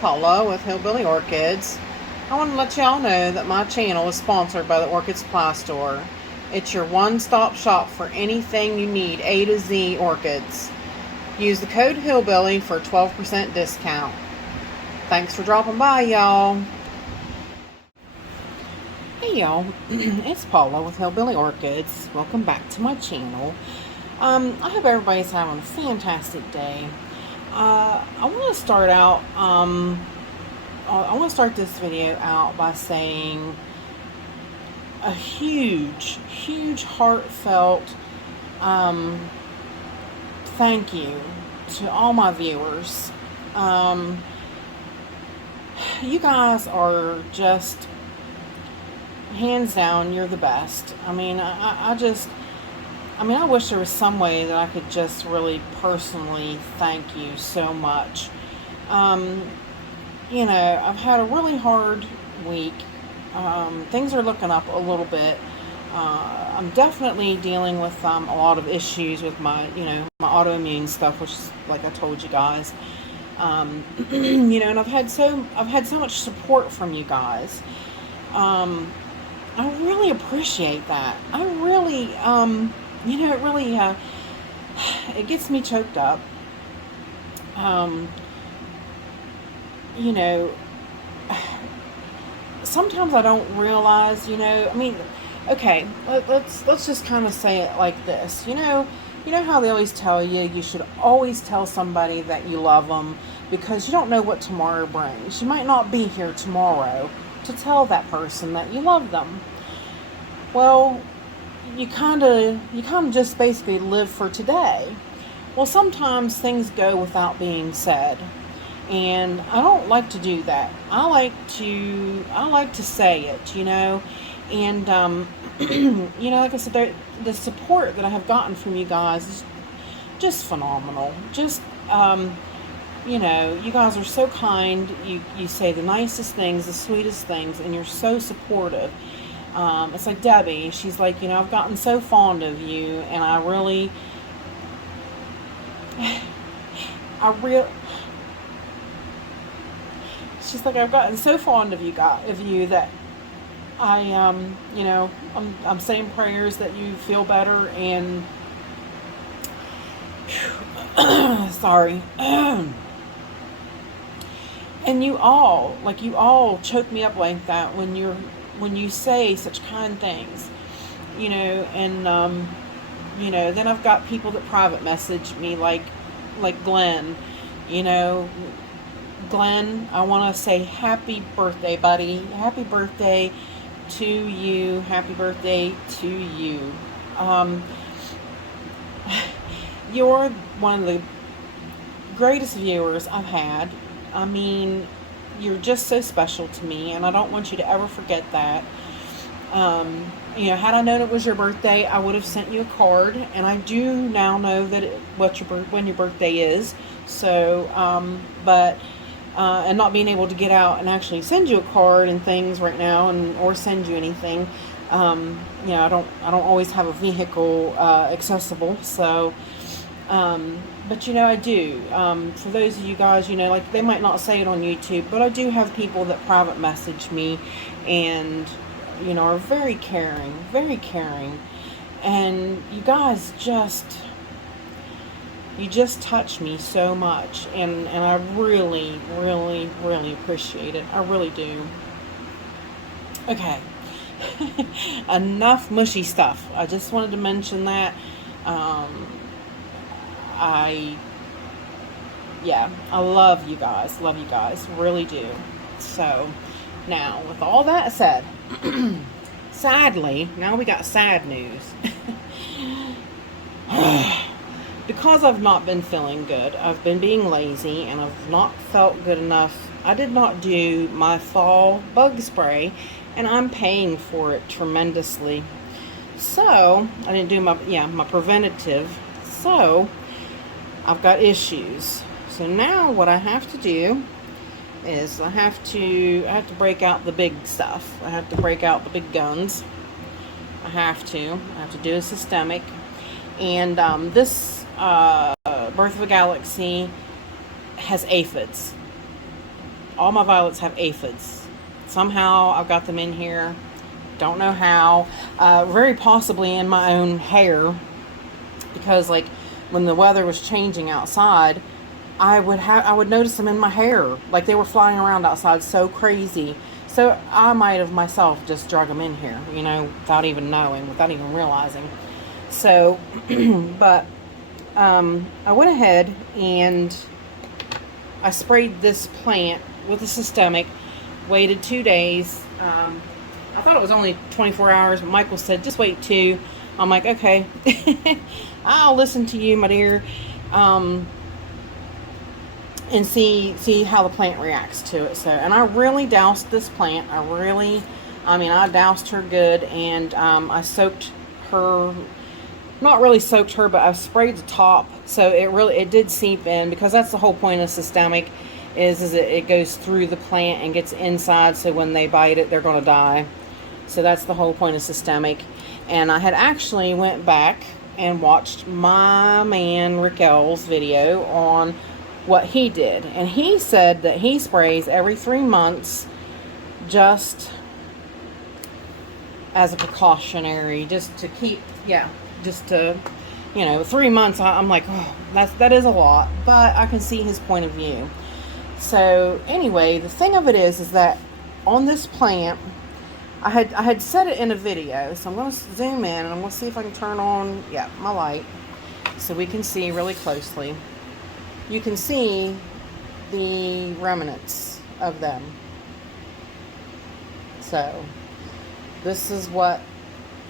Paula with Hillbilly Orchids. I want to let y'all know that my channel is sponsored by the Orchid Supply Store. It's your one-stop shop for anything you need A to Z orchids. Use the code Hillbilly for a 12% discount. Thanks for dropping by, y'all. Hey y'all, it's Paula with Hillbilly Orchids. Welcome back to my channel. I hope everybody's having a fantastic day. I want to start out, I want to start this video out by saying a huge heartfelt thank you to all my viewers. You guys are just, hands down, you're the best. I mean, I wish there was some way that I could just really personally thank you so much. You know, I've had a really hard week. Things are looking up a little bit. I'm definitely dealing with a lot of issues with my autoimmune stuff, which is, like I told you guys. You know, and I've had so much support from you guys. I really appreciate that. I really, you know, it really, it gets me choked up. You know, sometimes I don't realize, you know, I mean, okay, let's just kind of say it like this. You know how they always tell you should always tell somebody that you love them, because you don't know what tomorrow brings. You might not be here tomorrow to tell that person that you love them. Well, you kind of just basically live for today. Well, sometimes things go without being said, and I don't like to do that. I like to say it, you know. And you know, like I said, the support that I have gotten from you guys is just phenomenal. Just you know, you guys are so kind. You say the nicest things, the sweetest things, and you're so supportive. It's like Debbie. She's like, you know, I've gotten so fond of you, and I really, she's like, I've gotten so fond of you that I, you know, I'm saying prayers that you feel better, and sorry. And you all choke me up like that when you say such kind things, you know. And you know, then I've got people that private message me, like Glenn. You know, Glenn, I want to say happy birthday, buddy. Happy birthday to you. Happy birthday to you. You're one of the greatest viewers I've had. I mean, you're just so special to me, and I don't want you to ever forget that. You know, had I known it was your birthday, I would have sent you a card, and I do now know that when your birthday is. So, but and not being able to get out and actually send you a card and things right now, or send you anything. You know, I don't always have a vehicle accessible, so. But you know, I do. For those of you guys, you know, like, they might not say it on YouTube, but I do have people that private message me, and, you know, are very caring, and you guys you just touch me so much, and I really appreciate it. I really do. Okay. Enough mushy stuff. I just wanted to mention that. I love you guys, really do. So, now, with all that said, sadly, now we got sad news. Because I've not been feeling good, I've been being lazy, and I've not felt good enough. I did not do my fall bug spray, and I'm paying for it tremendously. So, I didn't do my preventative. So, I've got issues. So now what I have to do is I have to break out the big stuff. I have to break out the big guns. I have to do a systemic. And this Birth of a Galaxy has aphids. all my violets have aphids. Somehow I've got them in here. Don't know how. Very possibly in my own hair, because like when the weather was changing outside, I would notice them in my hair, like they were flying around outside so crazy. So I might have myself just drug them in here, you know, without even knowing, without even realizing. So, but I went ahead and I sprayed this plant with a systemic, waited 2 days. I thought it was only 24 hours, but Michael said, just wait 2. I'm like, okay, I'll listen to you, my dear, and see how the plant reacts to it. So, and I really doused this plant. I doused her good, and I soaked her, not really soaked her, but I sprayed the top, so it did seep in, because that's the whole point of systemic, is it goes through the plant and gets inside, so when they bite it, they're going to die. So that's the whole point of systemic. And I had actually went back and watched my man Raquel's video on what he did, and he said that he sprays every 3 months, just as a precautionary, just to keep, just to, 3 months. I'm like, oh, that is a lot, but I can see his point of view. So anyway, the thing of it is that on this plant, I had said it in a video, so I'm going to zoom in and I'm going to see if I can turn on, my light, so we can see really closely. You can see the remnants of them. So this is what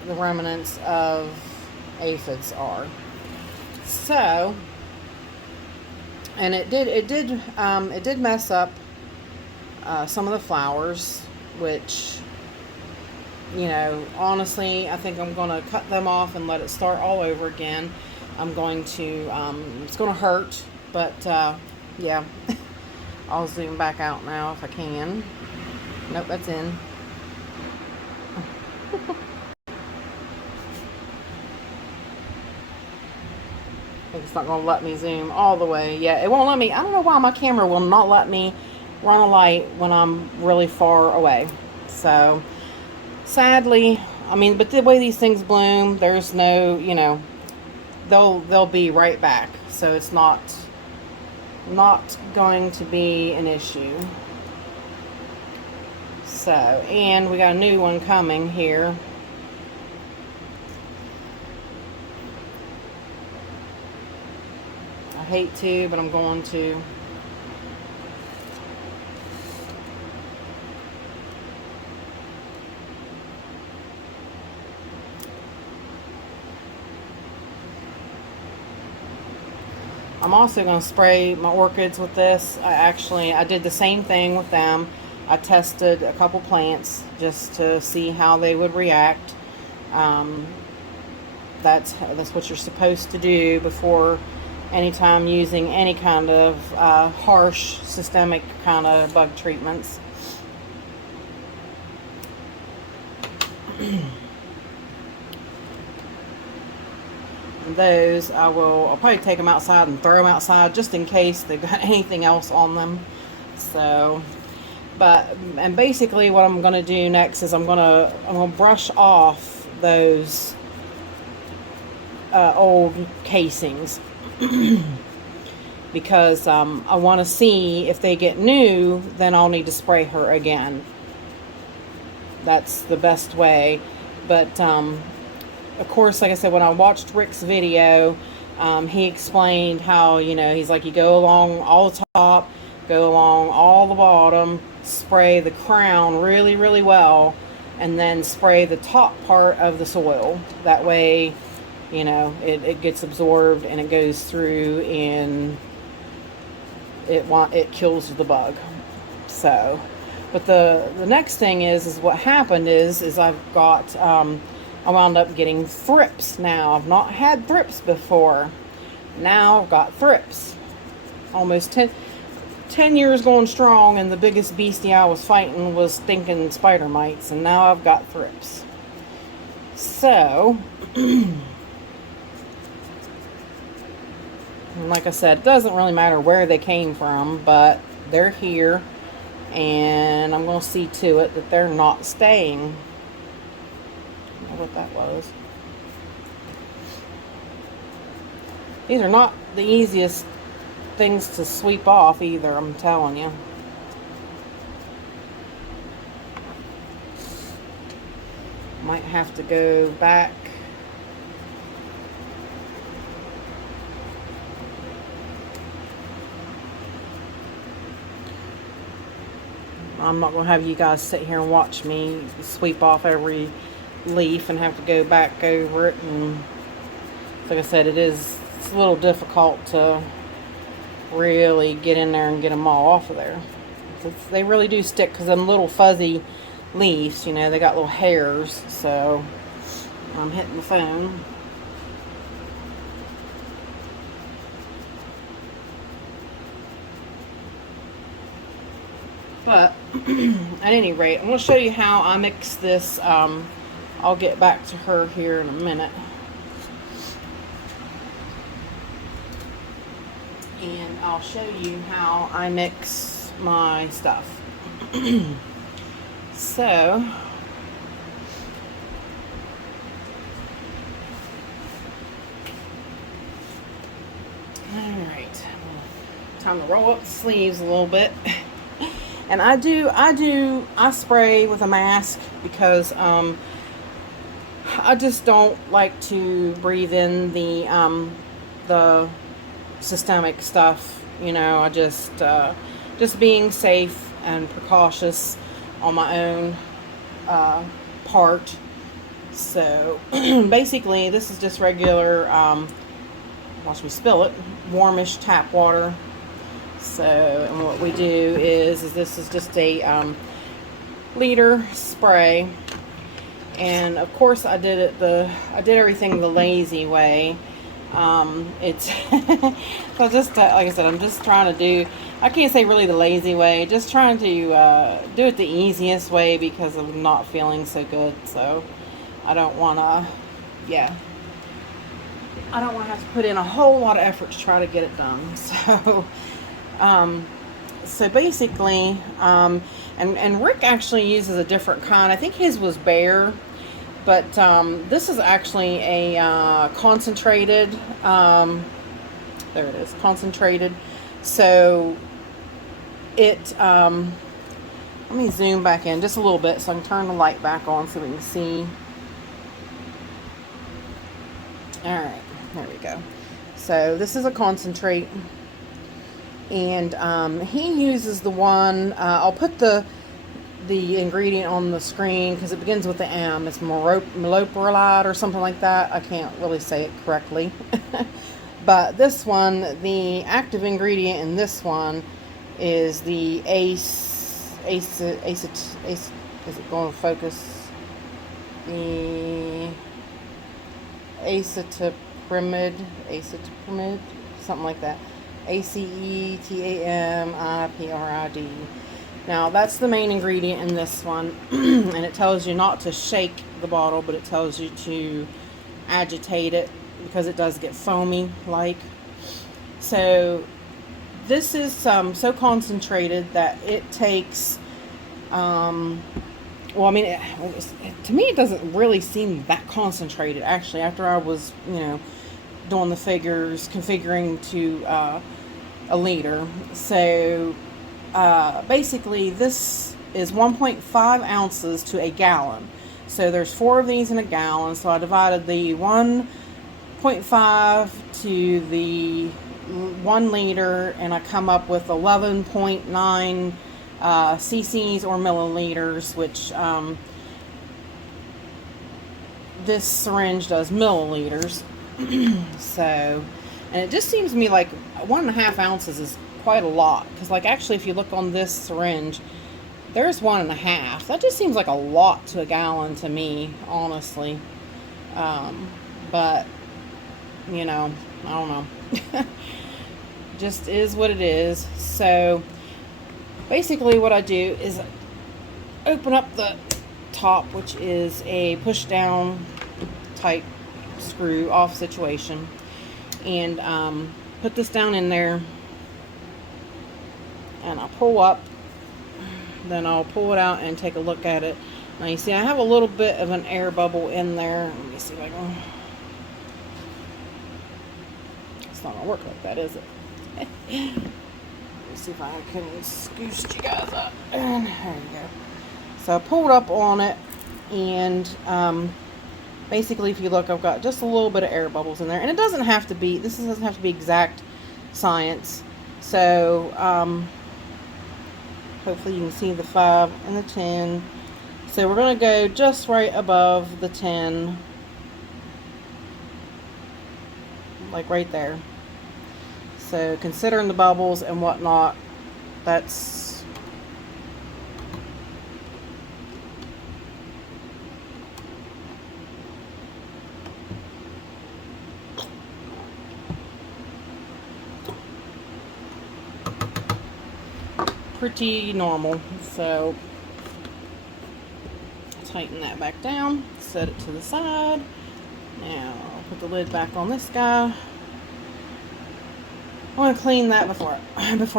the remnants of aphids are. So, and it did mess up some of the flowers, which, honestly, I think I'm going to cut them off and let it start all over again. I'm going to, it's going to hurt, but yeah, I'll zoom back out now if I can. Nope, that's in. I think it's not going to let me zoom all the way. Yeah, it won't let me. I don't know why my camera will not let me run a light when I'm really far away. So, sadly, but the way these things bloom, there's no, they'll be right back. So it's not going to be an issue. So, and we got a new one coming here. I hate to, but I'm going to. I'm also going to spray my orchids with this. I did the same thing with them. I tested a couple plants just to see how they would react. That's what you're supposed to do before anytime using any kind of harsh systemic kind of bug treatments. Those I'll probably take them outside and throw them outside just in case they've got anything else on them. So, and basically what I'm going to do next is I'm going to brush off those old casings because I want to see if they get new, then I'll need to spray her again. That's the best way. But of course, like I said, when I watched Rick's video, he explained how, he's like, you go along all the top, go along all the bottom, spray the crown really, really well, and then spray the top part of the soil. That way, it gets absorbed and it goes through and it kills the bug. So, but the next thing is what happened is I've got, I wound up getting thrips now. I've not had thrips before. Now I've got thrips. Almost 10 years going strong, and the biggest beastie I was fighting was stinking spider mites, and now I've got thrips. So, like I said, it doesn't really matter where they came from, but they're here. and I'm going to see to it that they're not staying. I don't know what that was. These are not the easiest things to sweep off either, I'm telling you. Might have to go back. I'm not going to have you guys sit here and watch me sweep off every leaf and have to go back over it. And like I said, it's a little difficult to really get in there and get them all off of there. They really do stick, because them little fuzzy leaves, you know, they got little hairs. So I'm hitting the phone. But at any rate, I'm going to show you how I mix this. I'll get back to her here in a minute. And I'll show you how I mix my stuff. So, alright, time to roll up the sleeves a little bit. And I spray with a mask because I just don't like to breathe in the systemic stuff, you know. I just being safe and precautious on my own part. So basically this is just regular, watch me spill it, warmish tap water. So, and what we do is this is just a liter spray. And of course I did everything the lazy way. It's so just like I said, I'm just trying to do, I can't say really the lazy way, just trying to do it the easiest way, because I'm not feeling so good. So I don't want to, I don't want to have to put in a whole lot of effort to try to get it done. So basically, and Rick actually uses a different kind. I think his was bare, but this is actually a concentrated. There it is, concentrated. So it, let me zoom back in just a little bit so I can turn the light back on so we can see. All right, there we go. So this is a concentrate. And he uses the one, I'll put the ingredient on the screen because it begins with the M. It's meloprolide or something like that. I can't really say it correctly. But this one, the active ingredient in this one is the is it going to focus? The acetoprimid, something like that. acetamiprid. Now that's the main ingredient in this one. And it tells you not to shake the bottle, but it tells you to agitate it because it does get foamy like. So this is so concentrated that it takes well, I mean, to me it doesn't really seem that concentrated actually, after I was, you know, doing the figures, configuring to a liter. So basically this is 1.5 ounces to a gallon. So there's 4 of these in a gallon. So I divided the 1.5 to the 1 liter, and I come up with 11.9 cc's or milliliters, which this syringe does milliliters. So, and it just seems to me like 1.5 ounces is quite a lot, because like actually if you look on this syringe, there's 1.5. That just seems like a lot to a gallon to me, honestly. But you know, I don't know. Just is what it is. So basically what I do is open up the top, which is a push down type screw off situation, and put this down in there, and I pull up, then I'll pull it out and take a look at it. Now you see I have a little bit of an air bubble in there. Let me see if I can. It's not gonna work like that, is it? Let's see if I can scooch you guys up. And there you go. So I pulled up on it, and basically if you look, I've got just a little bit of air bubbles in there. And it doesn't have to be, this doesn't have to be exact science. So hopefully you can see the 5 and the 10. So we're going to go just right above the 10. Like right there. So considering the bubbles and whatnot, that's pretty normal. So tighten that back down, set it to the side. Now I'll put the lid back on this guy. I want to clean that before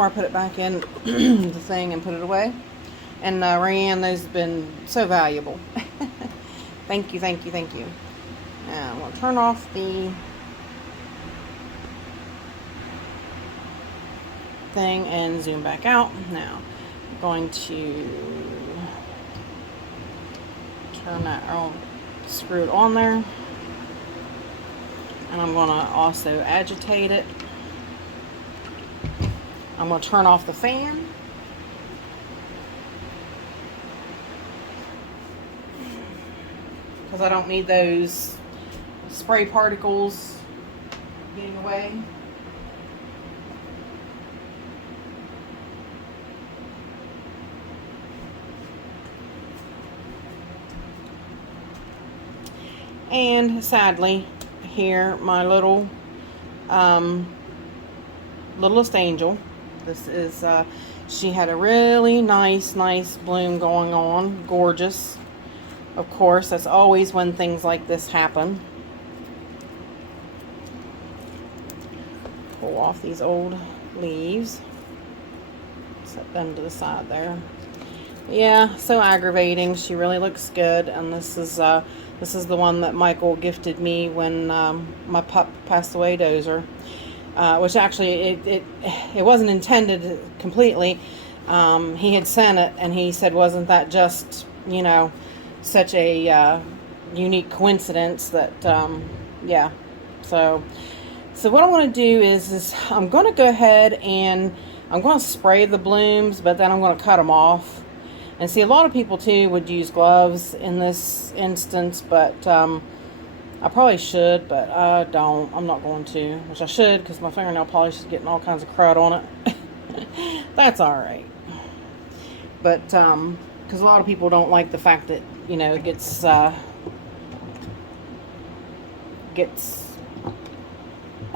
I put it back in the thing and put it away. And Rayanne, those have been so valuable. Thank you, thank you, thank you. Now I'm going to turn off the thing and zoom back out. Now I'm going to turn that, I'll screw it on there. And I'm going to also agitate it. I'm going to turn off the fan. Because I don't need those spray particles getting away. And sadly, here my little littlest angel. This is she had a really nice bloom going on, gorgeous. Of course, that's always when things like this happen. Pull off these old leaves, set them to the side there. Yeah, so aggravating. She really looks good, and this is the one that Michael gifted me when my pup passed away, Dozer. Which actually it wasn't intended completely. He had sent it, and he said, wasn't that just, you know, such a unique coincidence that yeah. So what I want to do is I'm going to go ahead and I'm going to spray the blooms, but then I'm going to cut them off. And see, a lot of people too would use gloves in this instance, but I probably should, but I don't. I'm not going to, which I should, because my fingernail polish is getting all kinds of crud on it. That's all right. But because a lot of people don't like the fact that, you know, it gets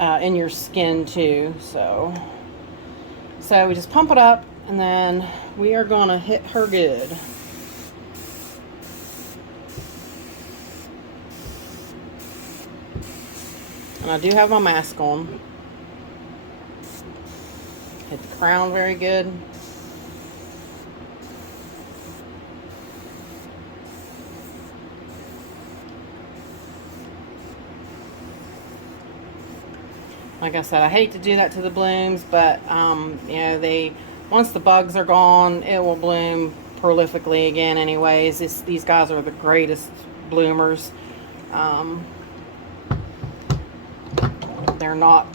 in your skin too. So we just pump it up, and then we are gonna hit her good. And I do have my mask on. Hit the crown very good. Like I said, I hate to do that to the blooms, but you know, once the bugs are gone, it will bloom prolifically again anyways. These guys are the greatest bloomers. They're not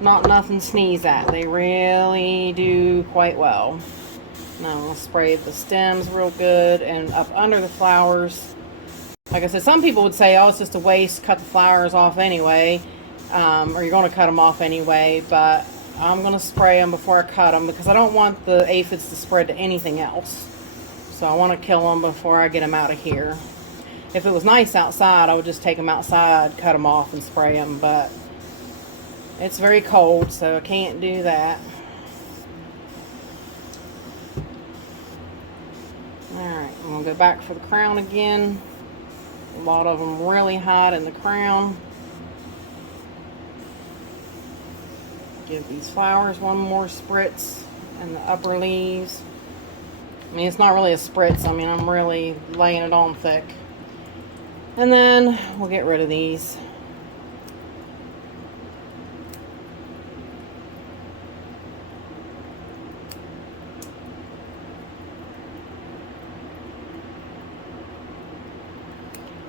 nothing to sneeze at. They really do quite well. Now we'll spray the stems real good and up under the flowers. Like I said, some people would say, oh, it's just a waste, cut the flowers off anyway, or you're going to cut them off anyway, but I'm going to spray them before I cut them because I don't want the aphids to spread to anything else. So I want to kill them before I get them out of here. If it was nice outside, I would just take them outside, cut them off, and spray them, but it's very cold, so I can't do that. Alright, I'm going to go back for the crown again. A lot of them really hide in the crown. Give these flowers one more spritz and the upper leaves. I mean, it's not really a spritz. I mean, I'm really laying it on thick. And then we'll get rid of these.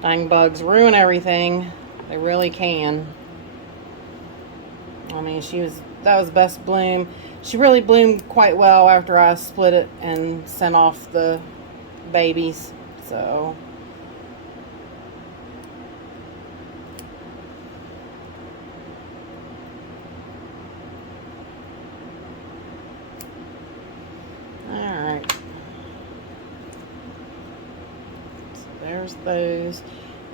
Dang bugs ruin everything. They really can. I mean, that was best bloom. She really bloomed quite well after I split it and sent off the babies. So alright. So there's those.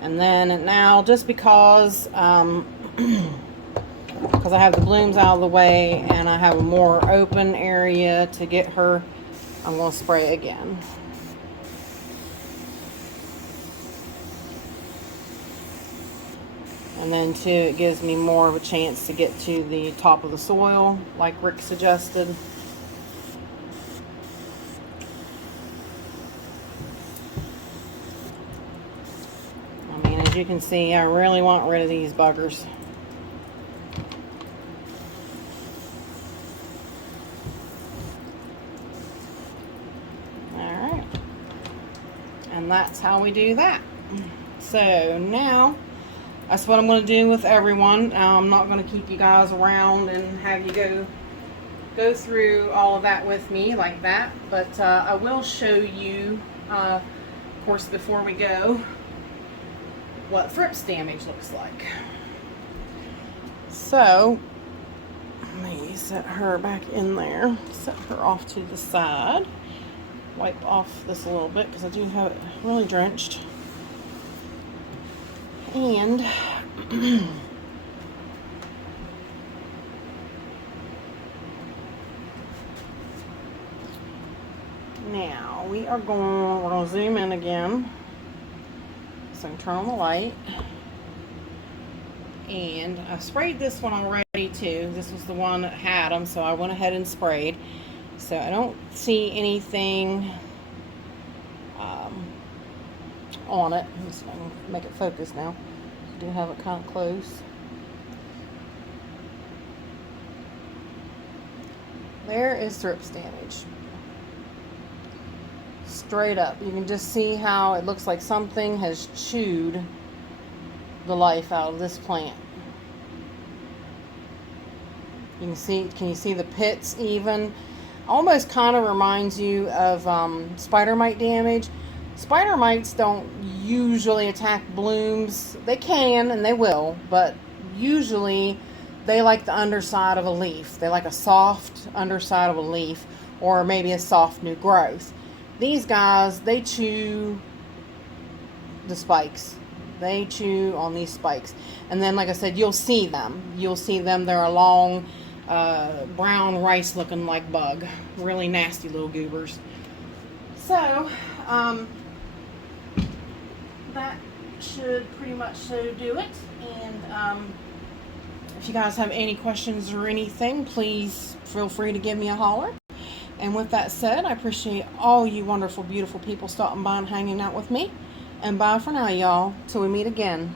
And then now, just because because I have the blooms out of the way and I have a more open area to get her, I'm going to spray again. And then too, it gives me more of a chance to get to the top of the soil, like Rick suggested. I mean, as you can see, I really want rid of these buggers. Alright. And that's how we do that. So now, that's what I'm going to do with everyone. I'm not going to keep you guys around and have you go through all of that with me like that. But I will show you, of course, before we go, what thrips damage looks like. So, let me set her back in there. Set her off to the side. Wipe off this a little bit because I do have it really drenched. And now we're going to zoom in again. So I can turn on the light. And I sprayed this one already too. This was the one that had them, so I went ahead and sprayed. So I don't see anything on it. I'm just going to make it focus now. I do have it kind of close. There is thrips damage. Straight up. You can just see how it looks like something has chewed the life out of this plant. You can see, can you see the pits even? Almost kind of reminds you of spider mite damage. Spider mites don't usually attack blooms. They can and they will, but usually they like the underside of a leaf. They like a soft underside of a leaf, or maybe a soft new growth. These guys, they chew the spikes. They chew on these spikes. And then, like I said, you'll see them. You'll see them. They're a long, brown rice looking like bug. Really nasty little goobers. So, that should pretty much do it. And if you guys have any questions or anything, please feel free to give me a holler. And with that said, I appreciate all you wonderful, beautiful people stopping by and hanging out with me. And bye for now, y'all, till we meet again.